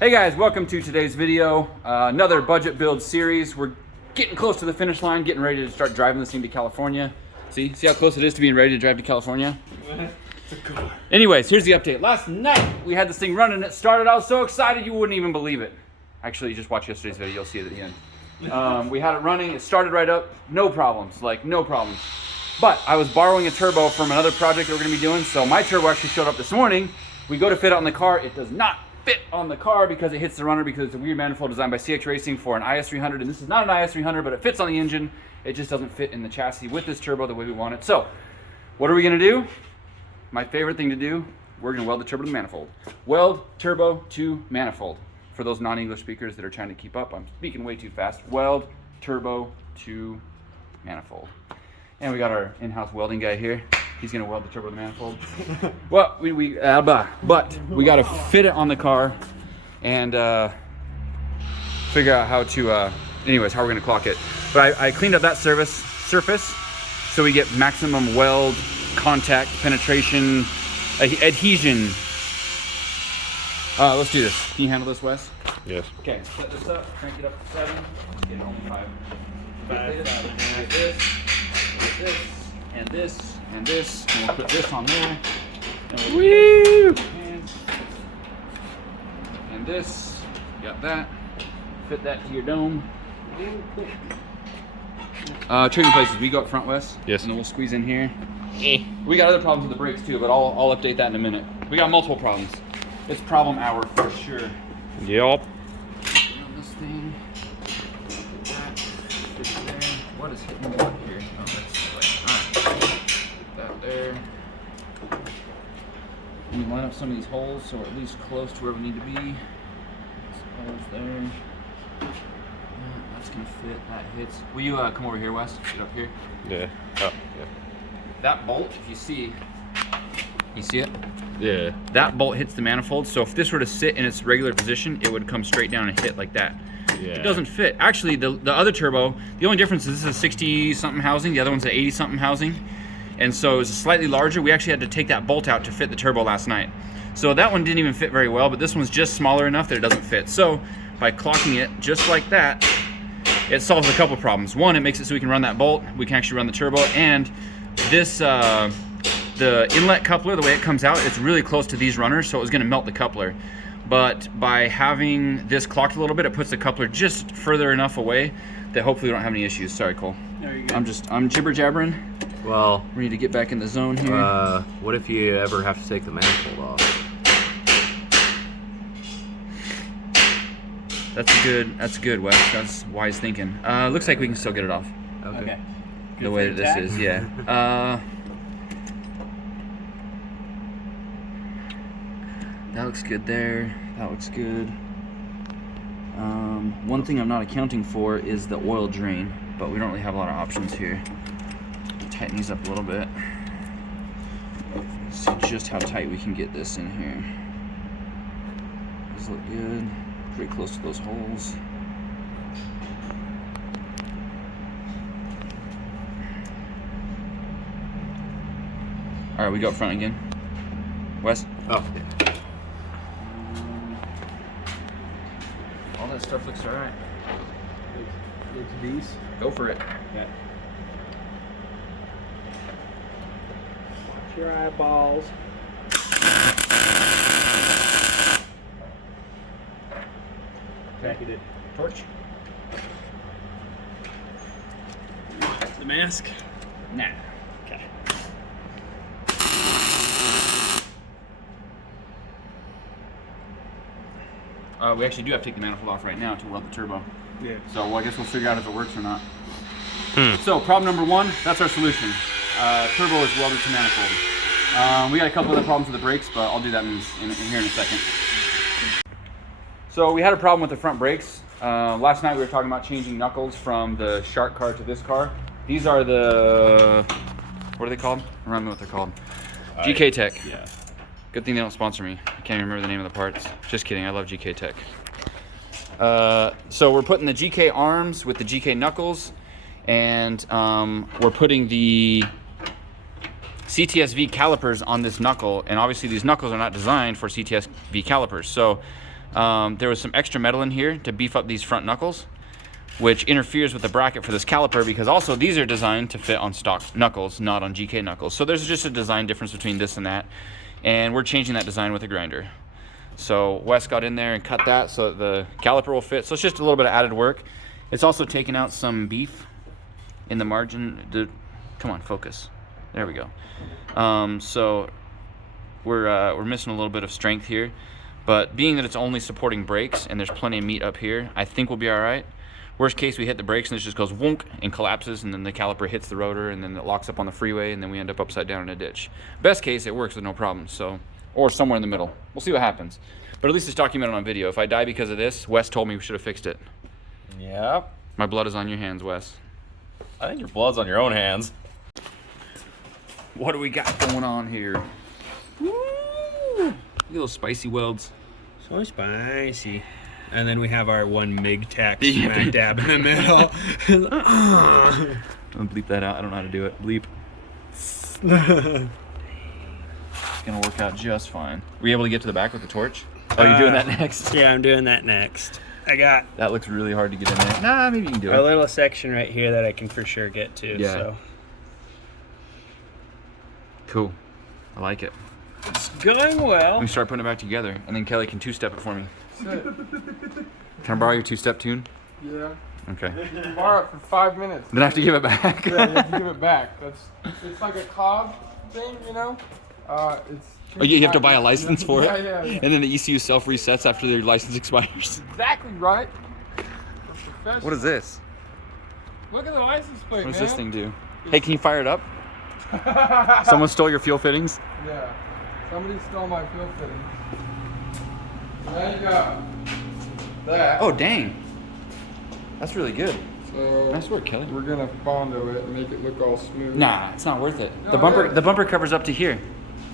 Hey guys, welcome to today's video. Another budget build series. We're getting close to the finish line, getting ready to start driving this thing to California. See how close it is to being ready to drive to California? It's a car. Anyways, here's the update. Last night we had this thing running, it started. I was so excited you wouldn't even believe it. Actually, just watch yesterday's video, you'll see it at the end. We had it running, it started right up, no problems, no problems. But I was borrowing a turbo from another project that we're gonna be doing, so my turbo actually showed up this morning. We go to fit it on the car, it does not fit on the car because it hits the runner because it's a weird manifold designed by CX Racing for an IS300, and this is not an IS300, but it fits on the engine. It just doesn't fit in the chassis with this turbo the way we want it. So, what are we gonna do? My favorite thing to do, we're gonna weld the turbo to the manifold. Weld turbo to manifold. For those non-English speakers that are trying to keep up, I'm speaking way too fast. Weld turbo to manifold. And we got our in-house welding guy here. He's gonna weld the turbo to the manifold. Well, but we gotta fit it on the car and figure out how to, anyways, how we're gonna clock it. But I cleaned up that surface so we get maximum weld, contact, penetration, adhesion. Let's do this. Can you handle this, Wes? Yes. Okay, set this up, crank it up to 7. Let's get it on 5. This, and we'll put this on there. And we'll and this, got that. Fit that to your dome. Trimming places, we go up front, Wes. Yes. And then we'll squeeze in here. We got other problems with the brakes too, but I'll update that in a minute. We got multiple problems. It's problem hour for sure. Yup. This thing. That. What is hitting what here? Oh, that's alright. Put that there. We line up some of these holes so we're at least close to where we need to be. Holes there. That's gonna fit. That hits. Will you come over here, Wes? Get up here. Yeah. Oh, yeah. That bolt, if you see it? Yeah. That bolt hits the manifold, so if this were to sit in its regular position, it would come straight down and hit like that. Yeah. It doesn't fit. Actually, the other turbo, the only difference is this is a 60-something housing, the other one's an 80-something housing. And so it was slightly larger. We actually had to take that bolt out to fit the turbo last night. So that one didn't even fit very well, but this one's just smaller enough that it doesn't fit. So by clocking it just like that, it solves a couple problems. One, it makes it so we can run that bolt, we can actually run the turbo, and this, the inlet coupler, the way it comes out, it's really close to these runners, so it was gonna melt the coupler. But by having this clocked a little bit, it puts the coupler just further enough away that hopefully we don't have any issues. Sorry, Cole. There you go. I'm jibber jabbering. Well, We need to get back in the zone here. what if you ever have to take the manifold off? That's good, Wes. That's wise thinking. Looks like we can still get it off. Okay. The way that this is, yeah. That looks good there. That looks good. One thing I'm not accounting for is the oil drain, but we don't really have a lot of options here. Tighten these up a little bit. See just how tight we can get this in here. These look good. Pretty close to those holes. All right, we go up front again. Wes? Oh, yeah. All that stuff looks all right. Looks these. Go for it. Yeah. Watch your eyeballs. Okay. Torch? The mask. Nah. Okay. We actually do have to take the manifold off right now to weld the turbo. Yeah. So I guess we'll figure out if it works or not. So problem number 1, that's our solution. Turbo is welded to manifold. We got a couple other problems with the brakes, but I'll do that in here in a second. So we had a problem with the front brakes. Last night we were talking about changing knuckles from the Shark car to this car. These are the, what are they called? I remember what they're called. GK Tech. Yeah. Good thing they don't sponsor me. I can't even remember the name of the parts. Just kidding, I love GK Tech. So we're putting the GK arms with the GK knuckles, and we're putting the CTSV calipers on this knuckle, and obviously these knuckles are not designed for CTSV calipers. So There was some extra metal in here to beef up these front knuckles, which interferes with the bracket for this caliper because also these are designed to fit on stock knuckles, not on GK knuckles. So there's just a design difference between this and that, and we're changing that design with a grinder. So Wes got in there and cut that so that the caliper will fit. So it's just a little bit of added work. It's also taking out some beef in the margin. Come on, focus. There we go. So we're missing a little bit of strength here, but being that it's only supporting brakes and there's plenty of meat up here, I think we'll be all right. Worst case, we hit the brakes and it just goes wonk and collapses, and then the caliper hits the rotor and then it locks up on the freeway, and then we end up upside down in a ditch. Best case, it works with no problem. So, or somewhere in the middle. We'll see what happens. But at least it's documented on video. If I die because of this, Wes told me we should have fixed it. Yeah. My blood is on your hands, Wes. I think your blood's on your own hands. What do we got going on here? Woo! Look at those spicy welds. So spicy. And then we have our one MIG tack Yeah. smack dab in the middle. I'm gonna bleep that out. I don't know how to do it. Bleep. It's gonna work out just fine. Were you able to get to the back with the torch? Oh, you're doing that next? Yeah, I'm doing that next. I got That looks really hard to get in there. Nah, maybe you can do a it. little section right here that I can for sure get to. Yeah. So Cool. I like it. it's going well. Let me start putting it back together, and then Kelly can two-step it for me. Can I borrow your two-step tune? Yeah. Okay. Borrow it for 5 minutes. Then I have to give it back. Yeah, you have to give it back. It's like a cob thing, you know? It's Oh, yeah, you have to buy a license for it? Yeah. And then the ECU self-resets after their license expires. Exactly right. What is this? Look at the license plate, What does man. this thing do? Hey, can you fire it up? Someone stole your fuel fittings? Yeah. Somebody stole my fuel fitting. Now you got that. Oh, dang. That's really good. So Nice work, Kelly. we're gonna Bondo it and make it look all smooth. Nah, it's not worth it. No, The bumper covers up to here.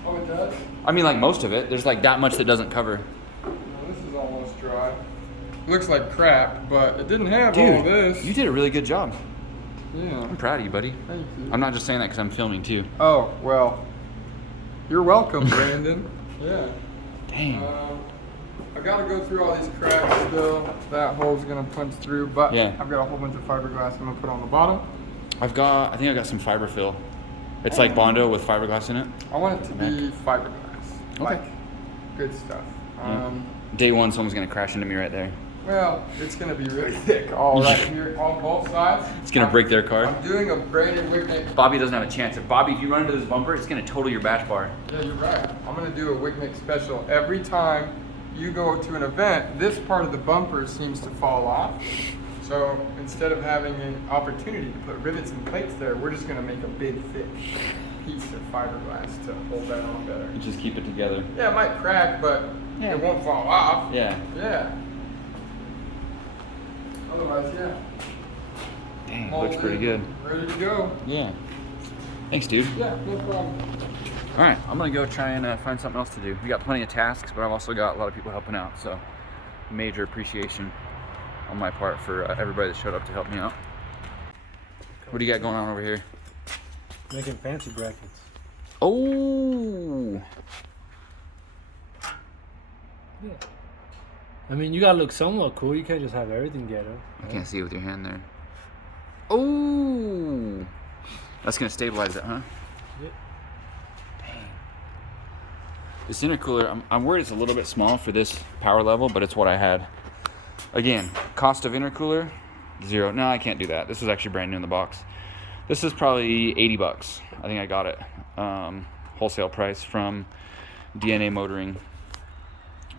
Oh, it does? I mean, like most of it. There's like that much that doesn't cover. No, this is almost dry. Looks like crap, but it didn't have all Dude, this. you did a really good job. Yeah. I'm proud of you, buddy. Thank you. I'm not just saying that because I'm filming too. Oh, well. You're welcome, Brandon. Yeah. Dang. I gotta go through all these cracks still. That hole's gonna punch through, but Yeah. I've got a whole bunch of fiberglass I'm gonna put on the bottom. I think I got some fiber fill. It's like Bondo with fiberglass in it. I want it to be fiberglass. Okay. Like, good stuff. Day one, someone's gonna crash into me right there. Well, it's gonna be really thick all right here on both sides. It's gonna break their car. I'm doing a braided Wicknick. Bobby doesn't have a chance. Bobby, if you run into this bumper, it's gonna total your batch bar. Yeah, you're right. I'm gonna do a Wicknick special. Every time you go to an event, this part of the bumper seems to fall off. So instead of having an opportunity to put rivets and plates there, we're just gonna make a big thick piece of fiberglass to hold that on better. You just keep it together. Yeah, it might crack, but Yeah. it won't fall off. Yeah. Yeah. Otherwise, yeah. Dang, Hold looks pretty it, good. Ready to go. Yeah. Thanks, dude. Yeah, no problem. All right, I'm gonna go try and find something else to do. We got plenty of tasks, but I've also got a lot of people helping out, so major appreciation on my part for everybody that showed up to help me out. What do you got going on over here? Making fancy brackets. Oh, Yeah. I mean, you gotta look somewhat cool. You can't just have everything ghetto. I can't see it with your hand there. Oh, that's gonna stabilize it, huh? Yep. Dang. This intercooler, I'm worried it's a little bit small for this power level, but it's what I had. Again, cost of intercooler, $0. No, I can't do that. This was actually brand new in the box. This is probably $80. I think I got it wholesale price from DNA Motoring.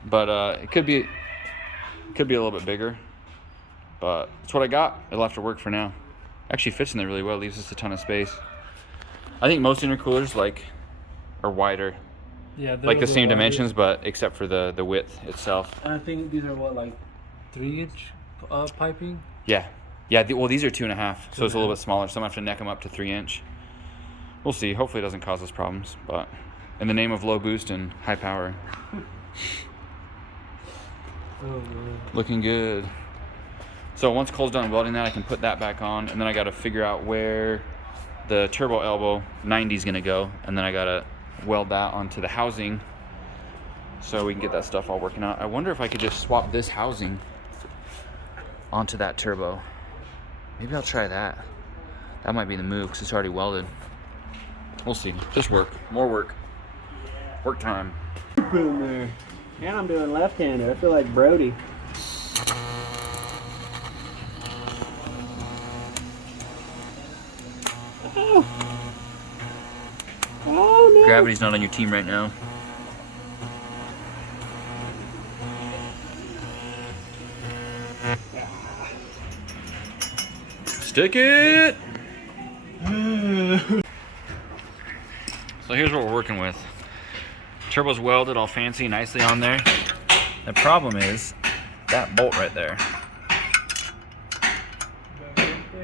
But it could be a little bit bigger. But it's what I got. It'll have to work for now. Actually fits in there really well. Leaves us a ton of space. I think most intercoolers are wider, Yeah, they're like a the little same wider. dimensions, but except for the width itself. And I think these are what, like 3-inch piping? Yeah. Well, these are 2.5, so it's a little bit smaller. So I'm gonna have to neck them up to 3-inch. We'll see. Hopefully, it doesn't cause us problems. But in the name of low boost and high power, Oh man. looking good. So once Cole's done welding that, I can put that back on, and then I got to figure out where the turbo elbow 90 is gonna go, and then I gotta weld that onto the housing so we can get that stuff all working out. I wonder if I could just swap this housing onto that turbo. Maybe I'll try that. That might be the move because it's already welded. We'll see. Just work. More work. Work time. Boom there. And I'm doing left-hander. I feel like Brody. Oh. Oh no. Gravity's not on your team right now. Stick it! So here's what we're working with. Turbo's welded all fancy, nicely on there. The problem is that bolt right there.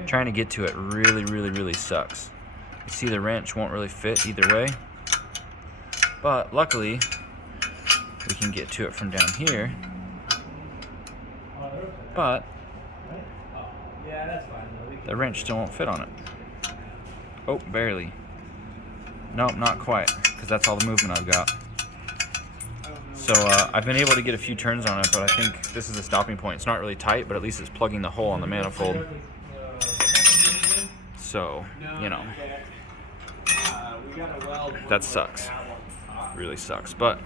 Trying to get to it really sucks. You see the wrench won't really fit either way. But luckily, we can get to it from down here. But the wrench still won't fit on it. Oh, barely. Nope, not quite, because that's all the movement I've got. So I've been able to get a few turns on it, but I think this is the stopping point. It's not really tight, but at least it's plugging the hole on the manifold. So, you know, that sucks. Really sucks. But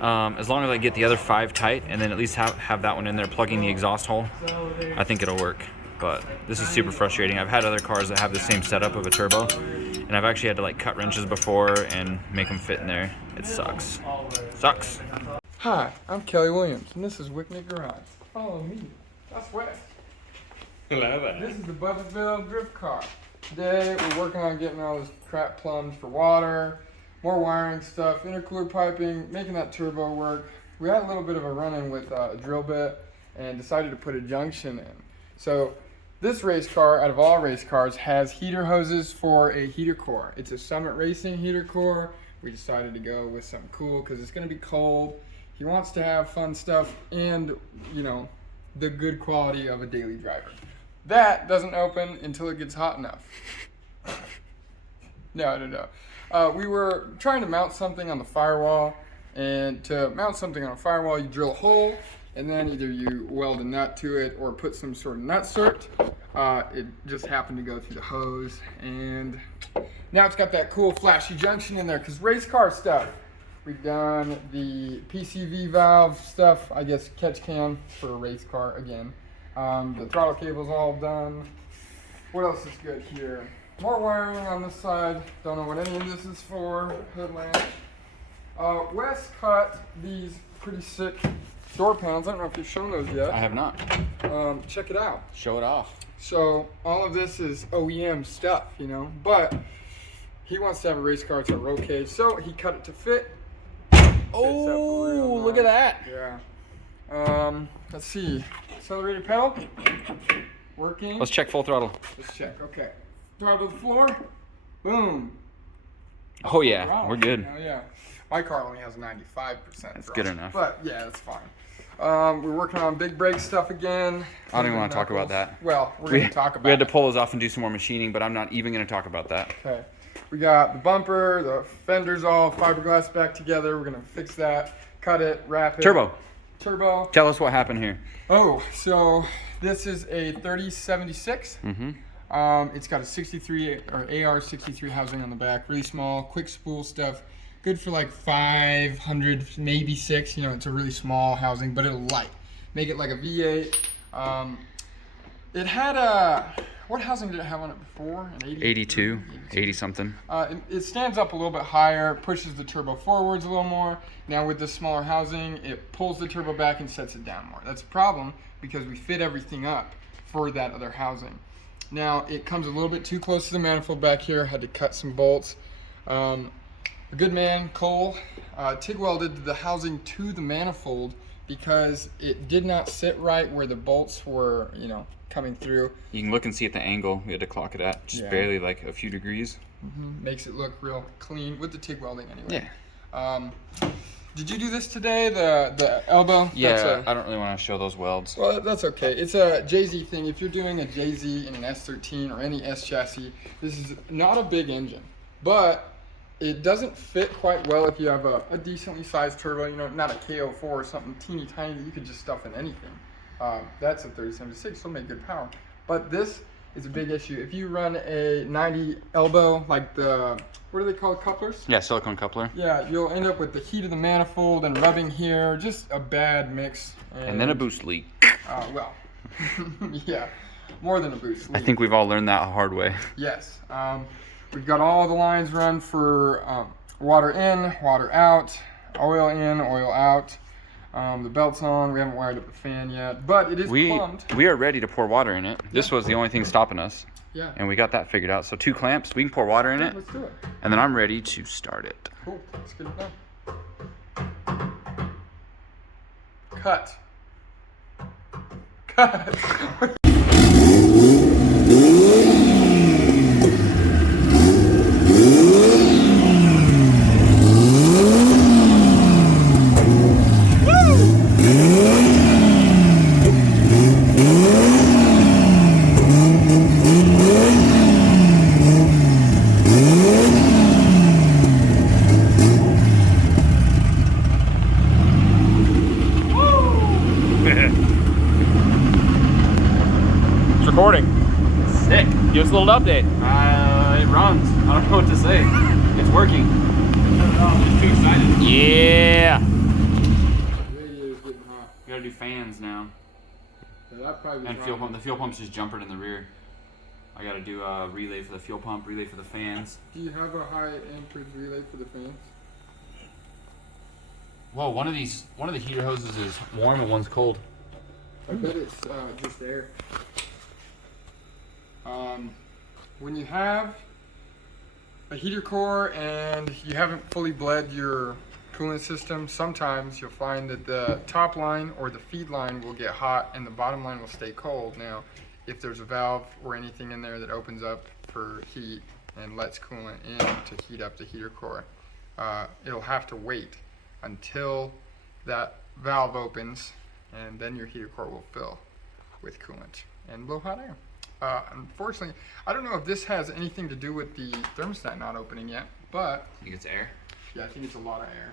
as long as I get the other 5 tight and then at least have that one in there plugging the exhaust hole, I think it'll work. But this is super frustrating. I've had other cars that have the same setup of a turbo, and I've actually had to like cut wrenches before and make them fit in there. It sucks. Sucks. Hi, I'm Kelly Williams, and this is Wicknick Garage. Follow me. That's Wes. Hello. This is the Buttersville drift car. Today, we're working on getting all this crap plumbed for water, more wiring stuff, intercooler piping, making that turbo work. We had a little bit of a run-in with a drill bit and decided to put a junction in. So this race car, out of all race cars, has heater hoses for a heater core. It's a Summit Racing heater core. We decided to go with something cool because it's going to be cold. He wants to have fun stuff and, you know, the good quality of a daily driver. That doesn't open until it gets hot enough. No. We were trying to mount something on the firewall, and to mount something on a firewall, you drill a hole, and then either you weld a nut to it or put some sort of nut cert. It just happened to go through the hose, and now it's got that cool flashy junction in there because race car stuff. We've done the PCV valve stuff, I guess catch can for a race car again. The throttle cable's all done. What else is good here? More wiring on this side. Don't know what any of this is for. Hood lamp. Wes cut these pretty sick door panels. I don't know if you've shown those yet. I have not. Check it out. Show it off. So all of this is OEM stuff, you know, but he wants to have a race car to a roll cage, so he cut it to fit. Oh, look at that. Yeah. Let's see. Accelerator pedal. Working. Let's check full throttle. Let's check. Okay. Throttle to the floor. Boom. Oh yeah, we're good. Oh yeah. My car only has 95%. That's good enough. But yeah, that's fine. We're working on big brake stuff again. I don't even want to talk about that. Well, we're going to talk about it. We had to pull those off and do some more machining, but I'm not even going to talk about that. Okay. We got the bumper, the fenders all fiberglass back together. We're going to fix that, cut it, wrap it. Turbo. Tell us what happened here. Oh, so this is a 3076. Mm-hmm. It's got a 63 or AR63 housing on the back. Really small, quick spool stuff. Good for like 500, maybe 6. You know, it's a really small housing, but it'll light. Make it like a V8. It had a, what housing did it have on it before? An 82, 80 something. It stands up a little bit higher, pushes the turbo forwards a little more. Now with this smaller housing, it pulls the turbo back and sets it down more. That's a problem because we fit everything up for that other housing. Now it comes a little bit too close to the manifold back here. Had to cut some bolts. A good man, Cole, TIG welded the housing to the manifold because it did not sit right where the bolts were, you know, coming through. You can look and see at the angle we had to clock it at, just barely like a few degrees. Makes it look real clean with the TIG welding anyway. Yeah. Did you do this today, the elbow? Yeah, I don't really want to show those welds. Well, that's okay. It's a JZ thing. If you're doing a JZ in an S13 or any S chassis, this is not a big engine, but It doesn't fit quite well if you have a decently sized turbo, you know, not a KO4 or something teeny tiny that you could just stuff in anything. That's a 3076, still make good power. But this is a big issue. If you run a 90 elbow, like the, what are they called, couplers? Yeah, silicone coupler. Yeah, you'll end up with the heat of the manifold and rubbing here, just a bad mix. And then a boost leak. Well, yeah, more than a boost leak. I think we've all learned that the hard way. Yes. We've got all the lines run for water in, water out, oil in, oil out. The belt's on. We haven't wired up the fan yet, but it is plumbed. We are ready to pour water in it. This was the only thing stopping us. Yeah. And we got that figured out. So 2 clamps, we can pour water in it. Let's do it. And then I'm ready to start it. Cool. Let's get it done. Cut. Cut. It's recording. Sick. Give us a little update. It runs. I don't know what to say. It's working. I'm too excited. Yeah. Radiator's getting hot. We gotta do fans now. Yeah, that probably was And fuel wrong. pump. The fuel pump's just jumping in the rear. I gotta do a relay for the fuel pump, relay for the fans. Do you have a high amperage relay for the fans? Whoa, one of the heater hoses is warm and one's cold. I bet it's just air. When you have a heater core and you haven't fully bled your coolant system, sometimes you'll find that the top line or the feed line will get hot and the bottom line will stay cold. Now, if there's a valve or anything in there that opens up for heat and lets coolant in to heat up the heater core, it'll have to wait until that valve opens, and then your heater core will fill with coolant and blow hot air. Unfortunately, I don't know if this has anything to do with the thermostat not opening yet, but I think it's air. yeah, I think it's a lot of air.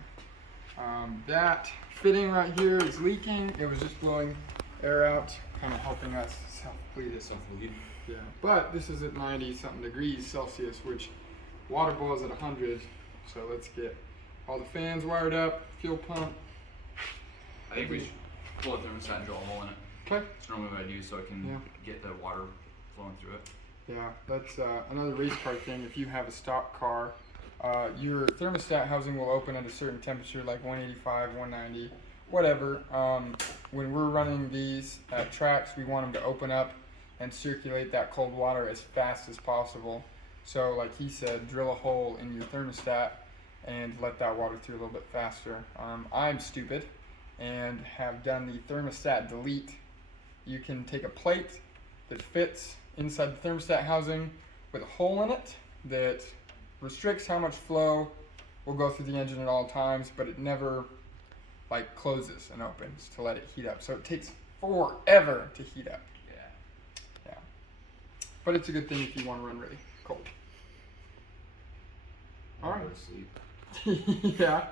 That fitting right here is leaking. It was just blowing air out, kind of helping us self-bleed it. Self-bleed. Yeah, but this is at 90 something degrees Celsius, which water boils at 100. So let's get all the fans wired up, fuel pump. I think we should pull the thermostat and drill a hole in it. Okay. That's normally what I do so I can get the water flowing through it. Yeah, that's another race car thing. If you have a stock car, your thermostat housing will open at a certain temperature, like 185, 190, whatever. When we're running these at tracks, we want them to open up and circulate that cold water as fast as possible. So like he said, drill a hole in your thermostat and let that water through a little bit faster. I'm stupid and have done the thermostat delete. You can take a plate that fits inside the thermostat housing with a hole in it that restricts how much flow will go through the engine at all times, but it never like closes and opens to let it heat up. So it takes forever to heat up. Yeah. But it's a good thing if you want to run really cold. All right. Yeah.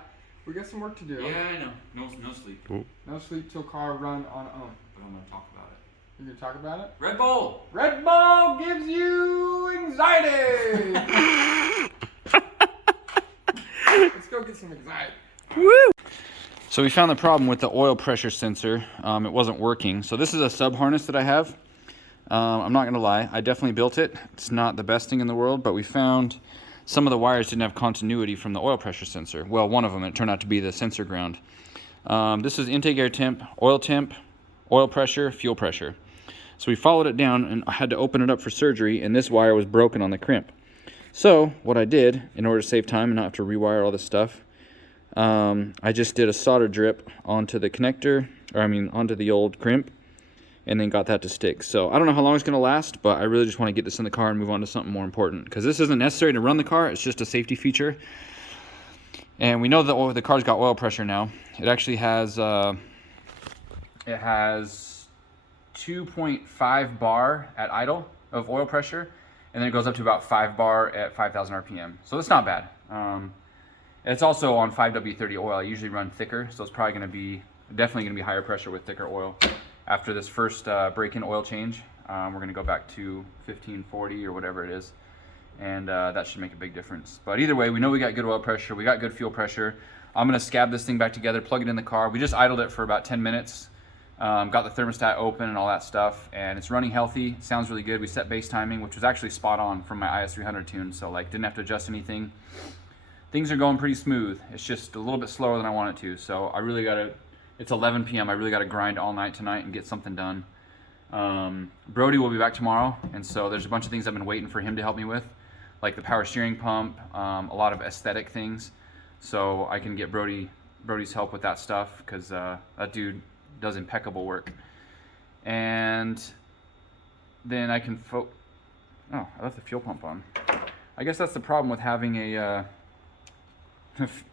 We got some work to do. Yeah, I know. No sleep. No sleep till car run on own. But I'm gonna talk about it. You gonna talk about it? Red Bull! Red Bull gives you anxiety! Let's go get some anxiety. Woo! So we found the problem with the oil pressure sensor. It wasn't working. So this is a sub harness that I have. I'm not gonna lie, I definitely built it. It's not the best thing in the world, but we found some of the wires didn't have continuity from the oil pressure sensor. Well, one of them, it turned out to be the sensor ground. This is intake air temp, oil pressure, fuel pressure. So we followed it down and I had to open it up for surgery, and this wire was broken on the crimp. So what I did, in order to save time and not have to rewire all this stuff, I just did a solder drip onto the connector, onto the old crimp, and then got that to stick. So I don't know how long it's gonna last, but I really just wanna get this in the car and move on to something more important, because this isn't necessary to run the car, it's just a safety feature. And we know that the car's got oil pressure now. It actually has, 2.5 bar at idle of oil pressure, and then it goes up to about 5 bar at 5,000 RPM. So it's not bad. It's also on 5W30 oil. I usually run thicker, so it's probably going to be, definitely going to be higher pressure with thicker oil. After this first break-in oil change, we're going to go back to 1540 or whatever it is, and that should make a big difference. But either way, we know we got good oil pressure, we got good fuel pressure. I'm going to scab this thing back together, plug it in the car. We just idled it for about 10 minutes, got the thermostat open and all that stuff, and it's running healthy. It sounds really good. We set base timing, which was actually spot on from my IS300 tune, so like didn't have to adjust anything. Things are going pretty smooth. It's just a little bit slower than I want it to, so I really got to, it's 11 p.m. I really got to grind all night tonight and get something done. Brody will be back tomorrow, and so there's a bunch of things I've been waiting for him to help me with, like the power steering pump, a lot of aesthetic things, so I can get Brody's help with that stuff, because that dude does impeccable work. And then I can oh, I left the fuel pump on. I guess that's the problem with having a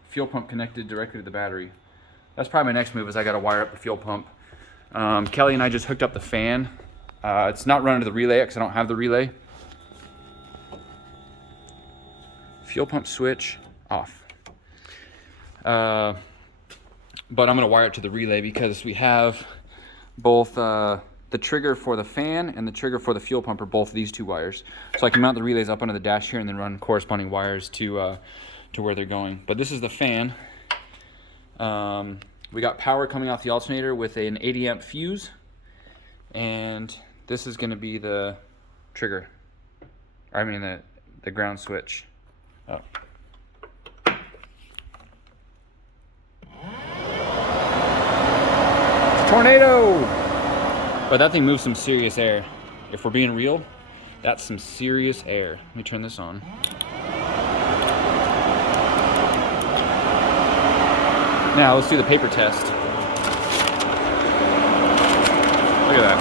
fuel pump connected directly to the battery. That's probably my next move, is I got to wire up the fuel pump. Kelly and I just hooked up the fan. It's not running to the relay because I don't have the relay. Fuel pump switch off. But I'm going to wire it to the relay because we have both the trigger for the fan and the trigger for the fuel pump are both these two wires. So I can mount the relays up onto the dash here and then run corresponding wires to where they're going. But this is the fan. We got power coming off the alternator with an 80 amp fuse, and this is going to be the trigger. I mean the ground switch. Oh. It's a tornado! But that thing moves some serious air. If we're being real, that's some serious air. Let me turn this on. Now let's do the paper test. Look at that.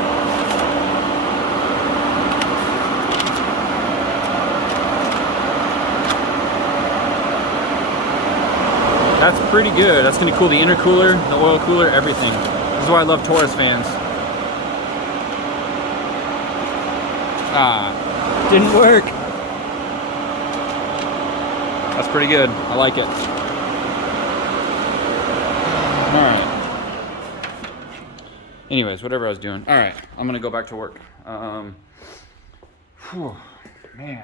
That's pretty good. That's gonna cool the intercooler, the oil cooler, everything. This is why I love Taurus fans. Didn't work. That's pretty good. I like it. All right. Anyways, whatever I was doing. All right, I'm gonna go back to work. Whew, man,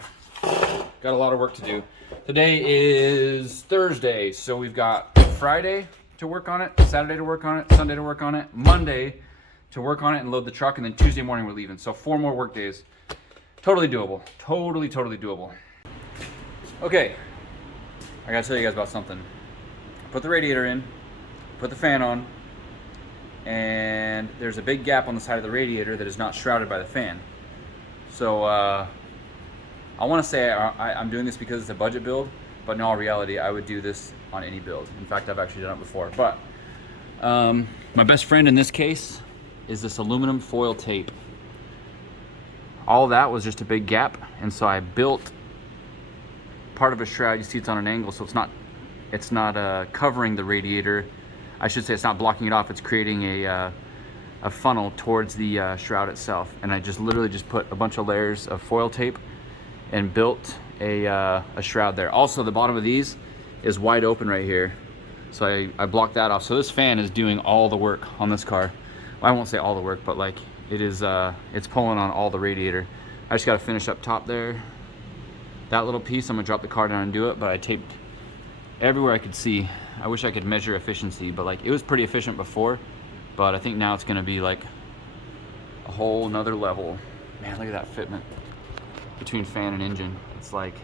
got a lot of work to do. Today is Thursday, so we've got Friday to work on it, Saturday to work on it, Sunday to work on it, Monday to work on it and load the truck, and then Tuesday morning we're leaving. So 4 more work days. Totally doable. Totally doable. Okay, I gotta tell you guys about something. Put the radiator in, put the fan on, and there's a big gap on the side of the radiator that is not shrouded by the fan. So I want to say I'm doing this because it's a budget build, but in all reality I would do this on any build. In fact, I've actually done it before. But my best friend in this case is this aluminum foil tape. All that was just a big gap, and so I built part of a shroud. You see it's on an angle, so it's not covering the radiator. I should say it's not blocking it off. It's creating a funnel towards the shroud itself. And I just literally just put a bunch of layers of foil tape and built a shroud there. Also, the bottom of these is wide open right here, so I blocked that off. So this fan is doing all the work on this car. Well, I won't say all the work, but like it is, it's pulling on all the radiator. I just got to finish up top there. That little piece, I'm gonna drop the car down and do it, but I taped everywhere I could see. I wish I could measure efficiency, but like it was pretty efficient before, but I think now it's gonna be like a whole nother level. Man, look at that fitment between fan and engine. It's like,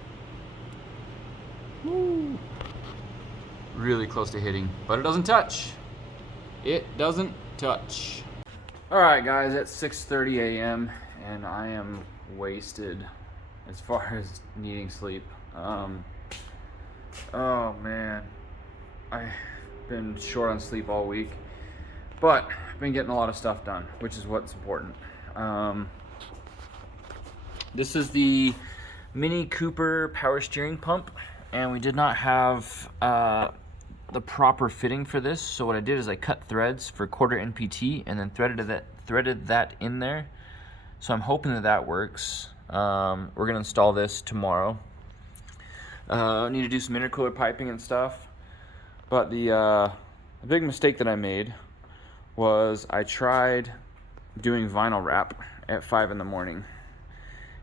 woo, really close to hitting, but it doesn't touch. It doesn't touch. All right, guys, it's 6:30 a.m. and I am wasted as far as needing sleep. Oh man, I've been short on sleep all week, but I've been getting a lot of stuff done, which is what's important. This is the Mini Cooper power steering pump, and we did not have the proper fitting for this, so what I did is I cut threads for 1/4 NPT and then threaded that in there. So I'm hoping that works. We're gonna install this tomorrow. I need to do some intercooler piping and stuff. But the big mistake that I made was I tried doing vinyl wrap at 5 in the morning.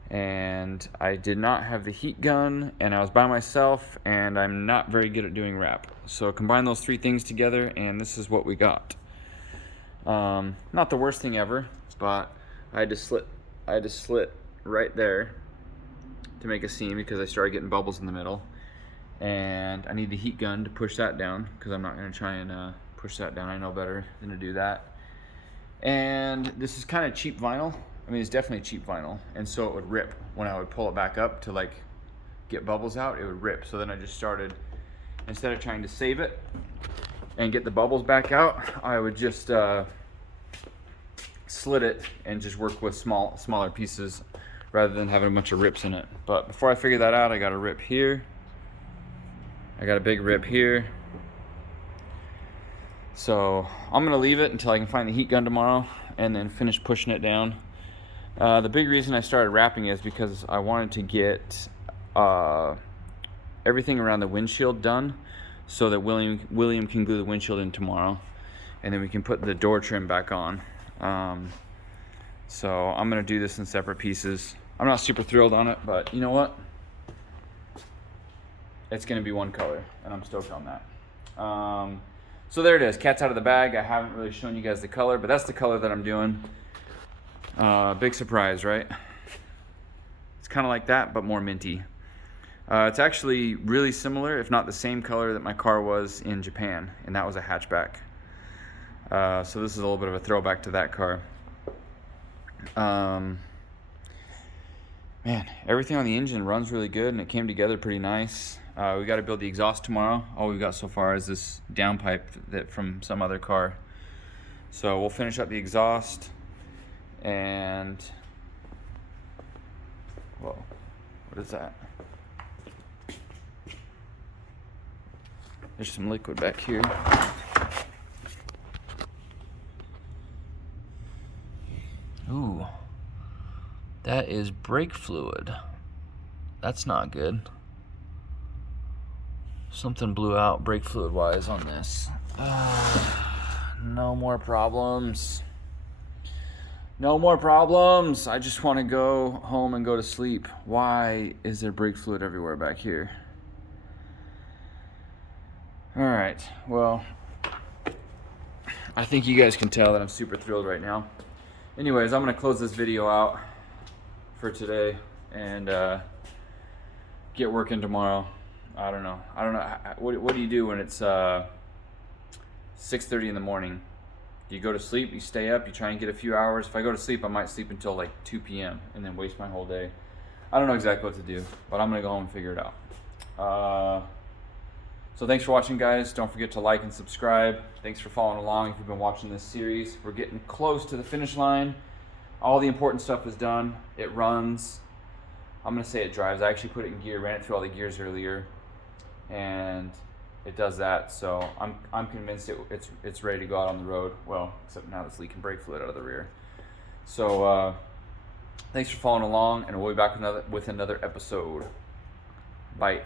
And I did not have the heat gun, and I was by myself, and I'm not very good at doing wrap. So combine those three things together, and this is what we got. Not the worst thing ever, but I had to slit right there to make a seam because I started getting bubbles in the middle. And I need the heat gun to push that down because I'm not going to try and push that down. I know better than to do that. And this is kind of cheap vinyl. I mean, it's definitely cheap vinyl, and so it would rip when I would pull it back up to like get bubbles out. It would rip. So then I just started, instead of trying to save it and get the bubbles back out, I would just slit it and just work with smaller pieces rather than having a bunch of rips in it. But before I figure that out, I got a rip here. I got a big rip here. So I'm gonna leave it until I can find the heat gun tomorrow and then finish pushing it down. The big reason I started wrapping is because I wanted to get everything around the windshield done so that William can glue the windshield in tomorrow, and then we can put the door trim back on. So I'm gonna do this in separate pieces. I'm not super thrilled on it, but you know what? It's gonna be one color, and I'm stoked on that. So there it is, cat's out of the bag. I haven't really shown you guys the color, but that's the color that I'm doing. Big surprise, right? It's kind of like that, but more minty. It's actually really similar, if not the same color that my car was in Japan, and that was a hatchback. So this is a little bit of a throwback to that car. Man, everything on the engine runs really good, and it came together pretty nice. We got to build the exhaust tomorrow. All we've got so far is this downpipe that from some other car. So we'll finish up the exhaust. And whoa, what is that? There's some liquid back here. Ooh, that is brake fluid. That's not good. Something blew out brake fluid wise on this. No more problems. No more problems. I just want to go home and go to sleep. Why is there brake fluid everywhere back here? All right, well, I think you guys can tell that I'm super thrilled right now. Anyways, I'm gonna close this video out for today and get working tomorrow. I don't know. What do you do when it's 6:30 in the morning? You go to sleep, you stay up, you try and get a few hours. If I go to sleep, I might sleep until like 2 p.m. and then waste my whole day. I don't know exactly what to do, but I'm gonna go home and figure it out. So thanks for watching, guys. Don't forget to like and subscribe. Thanks for following along if you've been watching this series. We're getting close to the finish line. All the important stuff is done. It runs. I'm gonna say it drives. I actually put it in gear, ran it through all the gears earlier, and it does that. So I'm convinced it's ready to go out on the road. Well, except now it's leaking brake fluid out of the rear. So thanks for following along, and we'll be back with another episode. Bye.